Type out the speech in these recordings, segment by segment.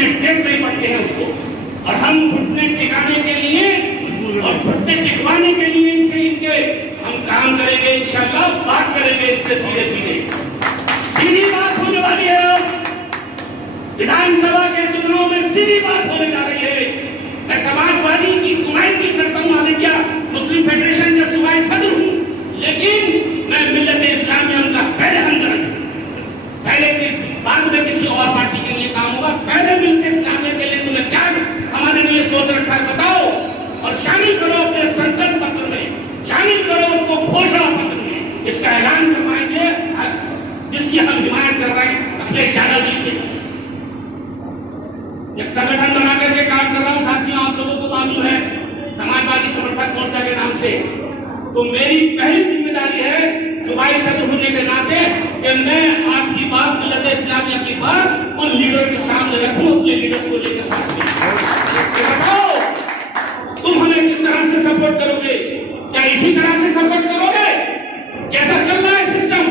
घुटने टेकने पड़ते हैं उसको, और हम घुटने टिकाने के लिए और घुटने टिकवाने के लिए इनके हम काम करेंगे इंशाअल्लाह, बात करेंगे इनसे सीधे सीधी बात होने वाली है। विधानसभा के चुनाव में सीधी बात होने जा रही है। मैं समाजवादी की नुमाइंदगी करता हूँ, ऑल इंडिया मुस्लिम फेडरेशन का सूबाई सदर हूँ, लेकिन मैं मिल्लत इस्लामिया का पहले हमदर्द, पहले के बाद में किसी और पार्टी के लिए काम होगा, पहले मिल्लत इस्लामिया के लिए तुम्हें क्या हमारे लिए सोच रखा है बताओ, और शामिल करो अपने संकल्प पत्र में, शामिल करो उसको घोषणा पत्र में, इसका ऐलान करवाएंगे जिसकी हम हिमायत कर रहे हैं अखिलेश यादव जी से। एक संगठन बना करके काम कर रहा हूँ साथियों, आप लोगों को मालूम है, समाजवादी समर्थक मोर्चा के नाम से। तो मेरी पहली जिम्मेदारी है सूबाई सदर होने के नाते कि मैं आपकी बात, मिल्लत इस्लामिया की बात उन लीडर के सामने रखूं, अपने लीडर्स को लेकर साथ में बताओ तुम हमें किस तरह से सपोर्ट करोगे, क्या इसी तरह से सपोर्ट करोगे जैसा चल रहा है सिस्टम?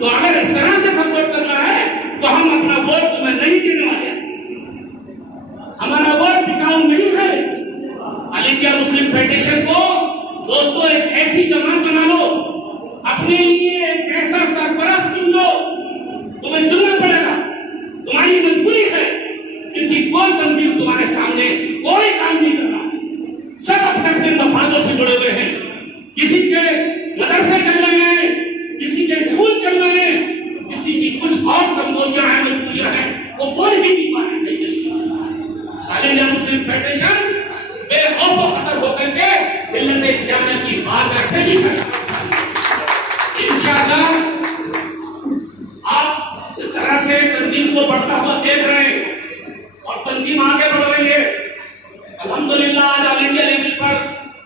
तो अगर इस तरह से सपोर्ट करना है तो हम अपना वोट तुम्हें नहीं देने वाले, हमारा वोट टिकाऊ नहीं है। ऑल इंडिया मुस्लिम फेडरेशन को दोस्तों एक ऐसी जमात बना लो, अपने लिए एक ऐसा सरपरस्त चुन लो, तुम्हें चुनना पड़ेगा, तुम्हारी मजबूरी है, क्योंकि कोई तंजीम तुम्हारे सामने कोई काम नहीं कर रहा, सब अपने अपने मफादों से जुड़े हुए हैं। किसी के मदरसे चल रहे हैं, किसी के स्कूल चल रहे हैं, किसी की कुछ और कमजोरियां हैं, मजबूरियां हैं, वो बोल भी नहीं पा रहे सही तरीके से। ऑल इंडिया मुस्लिम फेडरेशन बेखौफ और खतर होकर के मिल्लत इस्लामिया की बात रखते भी है। इंशाअल्लाह आप इस तरह से तंजीम को बढ़ता हुआ देख रहे हैं और तंजीम आगे बढ़ रही है। अल्हम्दुलिल्लाह आज ऑल इंडिया लेवल पर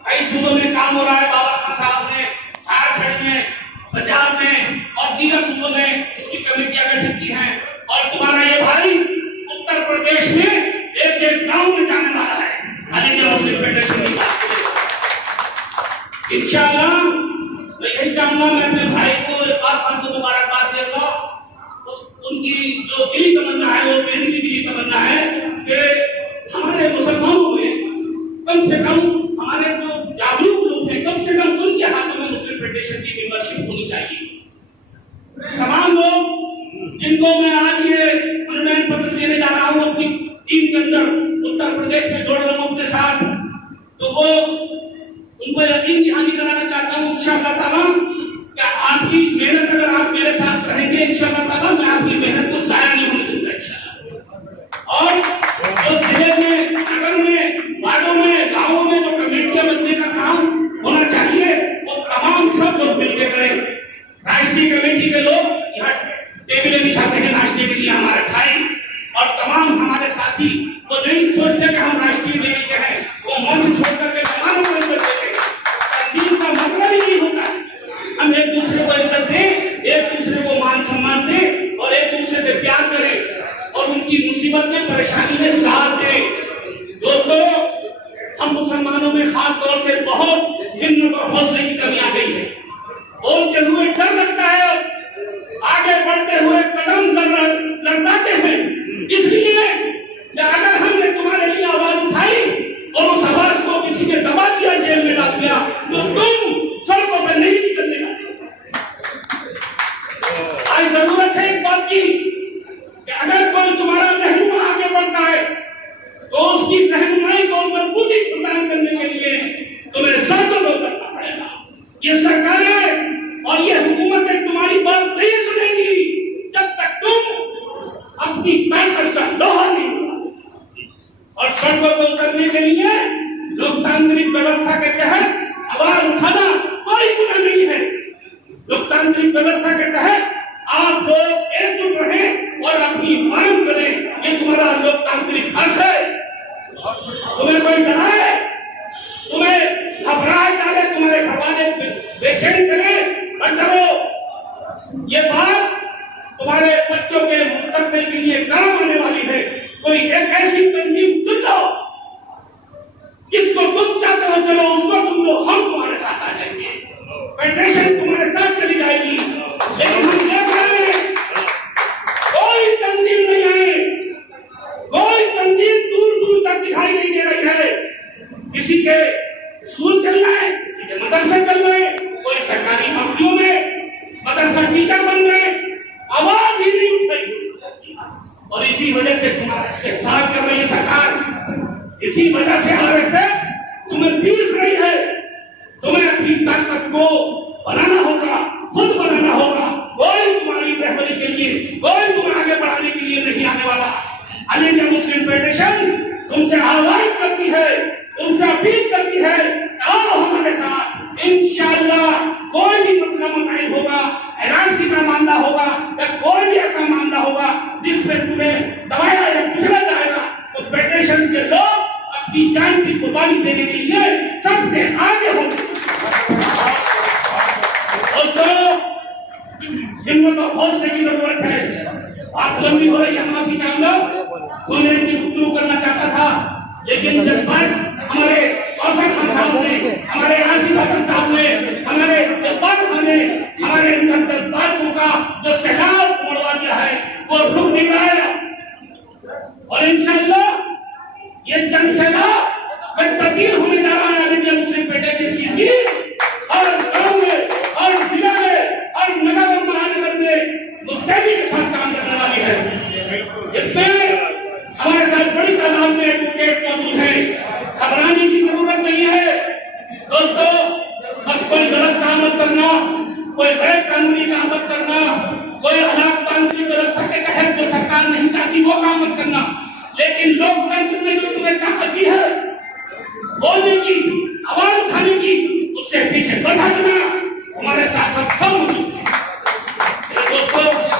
कई सूबों में काम हो रहा है। बाबा खान साहब ने झारखंड में, पंजाब में और दीगर सूबों में इसकी कमेटियां गठित की हैं, और तुम्हारा ये भाई उत्तर प्रदेश में एक गांव में जाने वाला है ऑल इंडिया मुस्लिम फेडरेशन की बात करें इंशाअल्लाह। मैं यही चाहूंगा, मैं अपने भाई को एक बार फिर मुबारकबाद देता हूं। उनकी जो दिली तमन्ना है वो मेरी भी दिली तमन्ना है कि हमारे मुसलमानों में कम से कम, हमारे जो जागरूक लोग हैं, कम से कम उनके हाथों में मुस्लिम फेडरेशन की मेंबरशिप होनी चाहिए। तमाम लोग जिनको मैं आज ये मनोनयन पत्र देने जा रहा हूँ अपनी टीम के अंदर, उत्तर प्रदेश में जोड़ रहा हूँ अपने साथ, तो वो उनको यकीन दहानी कराना चाहता हूँ इंशाअल्लाह ताला कि आपकी मेहनत, अगर आप मेरे साथ रहेंगे इंशाअल्लाह ताला, मैं आपकी मेहनत को जाया नहीं होने दूंगा इंशाअल्लाह। और जो जिले में, नगर में, वार्डों में, गांवों में जो कमेटियां बनने का काम होना चाहिए वो तमाम सब लोग मिलकर करें। राष्ट्रीय कमेटी के लोग यहाँ टेबलें बिछाते हैं नाश्ते के लिए हमारे भाई, और तमाम हमारे साथी वो नहीं सोचते कि हम राष्ट्रीय लेवल के हैं, वो मंच छोड़ करके जमानों को इज्जत देते हैं। तंजीम का मतलब ही नहीं होता है हम एक दूसरे को इज्जत दें, एक दूसरे को मान सम्मान दें और एक दूसरे से प्यार करें और उनकी मुसीबत में, परेशानी में साथ दें। दोस्तों, हम मुसलमानों में खास तौर से बहुत हिम्मत और हौसले की कमी आ गई है। बोलते हुए डर लगता है, आगे बढ़ते हुए कदम लड़ाते हैं, इसलिए अगर हमने तुम्हारे लिए आवाज उठाई और उस आवाज को किसी ने दबा दिया, जेल में डाल दिया, तो तुम सड़कों पर नहीं निकलने वाले। आज जरूरत है इस बात की कि अगर कोई तुम्हारा रहनुमा आगे बढ़ता है तो उसकी रहनुमाई को मजबूती प्रदान करने के लिए तुम्हें सड़कों पर उतरना पड़ेगा। ये सरकारें और ये हुकूमतें तुम्हारी बात नहीं सुनेंगी जब तक तुम अपनी ताकत का दोहन नहीं होगा। और सड़कों पर उतरने के लिए लोकतांत्रिक व्यवस्था के तहत आवाज उठाना कोई गुनाह नहीं है। लोकतांत्रिक व्यवस्था के तहत आप लोग एकजुट रहें और अपनी मांग करें, ये तुम्हारा लोकतांत्रिक हक है। तुम्हें कोई डराए, तुम्हें घबराहट डाले, तुम्हारे घरवाले बेचैन करे, मत डरो। ये बात तुम्हारे बच्चों के मुस्तकबिल के लिए काम आने वाली है। कोई एक ऐसी तंजीम चुन लो जिसको तुम चाहते हो, चलो उसको चुन लो, हम तुम्हारे साथ आ जाएंगे, फेडरेशन तुम्हारे साथ चली जाएगी। लेकिन हम देख रहे हैं कोई तंजीम नहीं है, कोई किसी के मदरसे चल रहे, कोई सरकारी नौकरियों में मदरसा टीचर बन गए, आवाज ही नहीं उठ रही। और इसी वजह से तुम्हारे साथ कर रही है सरकार, इसी वजह से आरएसएस तुम्हें पीस रही है। तुम्हें अपनी ताकत को बनाना होगा, खुद बनाना होगा। कोई तुम्हारी रहबरी के लिए, कोई तुम्हें आगे बढ़ाने के लिए नहीं आने वाला। ऑल इंडिया मुस्लिम फेडरेशन तुमसे आह्वान करती है, तुमसे अपील करती है, आओ हमारे साथ। इंशाअल्लाह कोई भी मसला मसाइल होगा, एनआरसी का मामला होगा या कोई भी ऐसा मामला होगा जिसमें तुम्हें दबाया या कुचला जाएगा, तो फेडरेशन के लोग अपनी जान की कुर्बानी देने के लिए सबसे आगे होंगे। दोस्तों, हिम्मत और हौसले की जरूरत है। बात लंबी हो रही है, माफी चाहूंगा। तो मैं इनकी गुफ्तगू करना चाहता था, लेकिन जज्बात हमारे कौशल खान साहब ने, हमारे आसिफ हसन साहब ने, हमारे इकबाल खान ने हमारे अंदर जज्बातों का जो सैलाब उमड़वा दिया है वो रुक नहीं रहा है। और इंशाअल्लाह ये जंग सैलाब में तब्दील होने जा रहा है। ऑल इंडिया मुस्लिम फेडरेशन की टीम हर गांव में, हर जिला में, हर नगर और महानगर में मुस्तैदी के साथ काम करने वाली है। इसमें हमारे साथ बड़ी तादाद में एडवोकेट मौजूद हैं। घबराने की जरूरत नहीं है दोस्तों। बस कोई गलत काम मत करना, कोई गैर कानूनी काम मत करना, कोई अनाजतांत्रिक व्यवस्था के तहत जो सरकार नहीं चाहती वो काम मत करना। लेकिन लोकतंत्र ने जो तुम्हें ताकत दी है बोलने की, आवाज उठाने की, उससे पीछे मत हटना।